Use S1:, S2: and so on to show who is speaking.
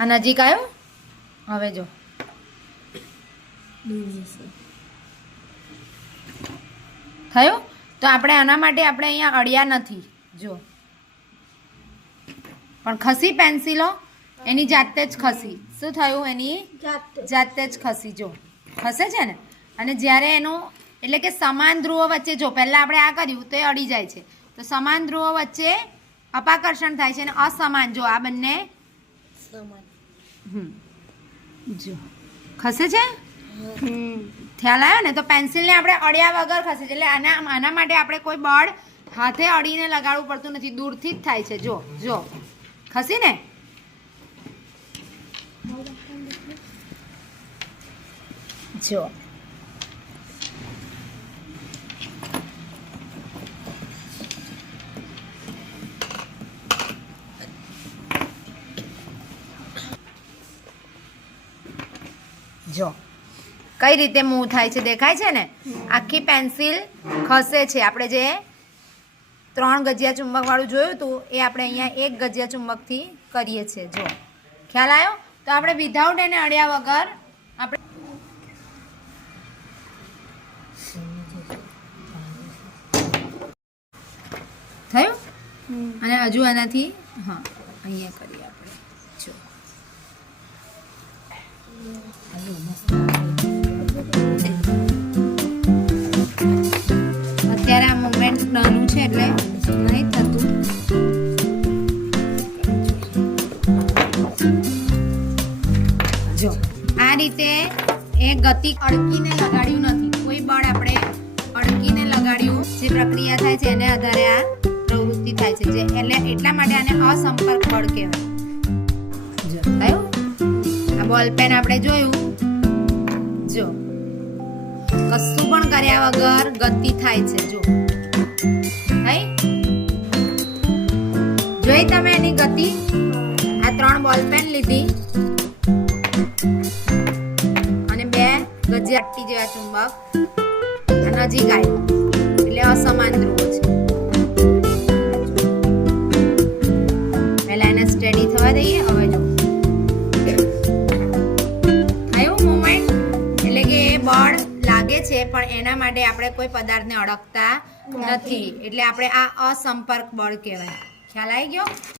S1: આ નજીક આવ્યો? હવે જો. થયું? તો આપણે આના માટે આપણે અહીંયા અડ્યા નથી. જો. પણ ખસી પેન્સિલો? એની જાતે જ ખસી. શું થયું એની? જાતે જ ખસી જો. ખસે છે ને? અને જ્યારે એનું એટલે કે સમાન ધ્રુવો વચ્ચે જો પહેલાં આપણે આ કર્યું તો એ અડી જાય છે. તો સમાન ધ્રુવો વચ્ચે અપાકર્ષણ થાય છે અને અસમાન જો આ બંને. જો. ખસે છે? ખ્યાલ આવ્યો ને? તો પેન્સિલને આપણે અડ્યા વગર ખસે છે. એટલે આના આના માટે આપણે કોઈ બળ હાથે અડીને લગાડવું પડતું નથી. દૂરથી જ થાય છે. જો જો. ખસી ને? જો. જો. કઈ રીતે મૂવ થાય છે દેખાય છે ને? આખી પેન્સિલ ખસે છે. આપણે જે ત્રણ ગજિયા ચુંબકવાળું જોયું હતું એ આપણે અહીંયા એક ગજિયા ચુંબકથી કરીએ છીએ. જો. ખ્યાલ આવ્યો? તો આપણે વિધાઉટ એને અડ્યા વગર આપણે થયું? અને હજુ એનાથી હા અહીંયા કરીએ આપણે. જો, આ રીતે એ ગતિ અડકીને લગાડ્યું નથી. કોઈ બળ આપણે અડકીને લગાડ્યું જે પ્રક્રિયા થાય છે, એને આધારે આ પ્રવૃત્તિ થાય છે, જે એટલે એટલા માટે આને અસંપર્ક બળ કહેવાય. જો, થયું? આ બોલ પેન આપણે જોયું. જો, કશું પણ કર્યા વગર ગતિ થાય છે, જો. થઈ? જોઈ તમે એની ગતિ? આ ત્રણ બોલ પેન લીધી. ગજિયાટી જેવા ચુંબક નજીક આવ્યો એટલે અસમાન ધ્રુવો છે. પહેલા એને સ્ટડી થવા દઈએ હવે જો. થયું મુવમેન્ટ એટલે કે એ બળ લાગે છે પણ એના માટે આપણે કોઈ પદાર્થને અડકતા નથી. એટલે આપણે આ અસંપર્ક બળ કહેવાય. ખ્યાલ આવી ગયો?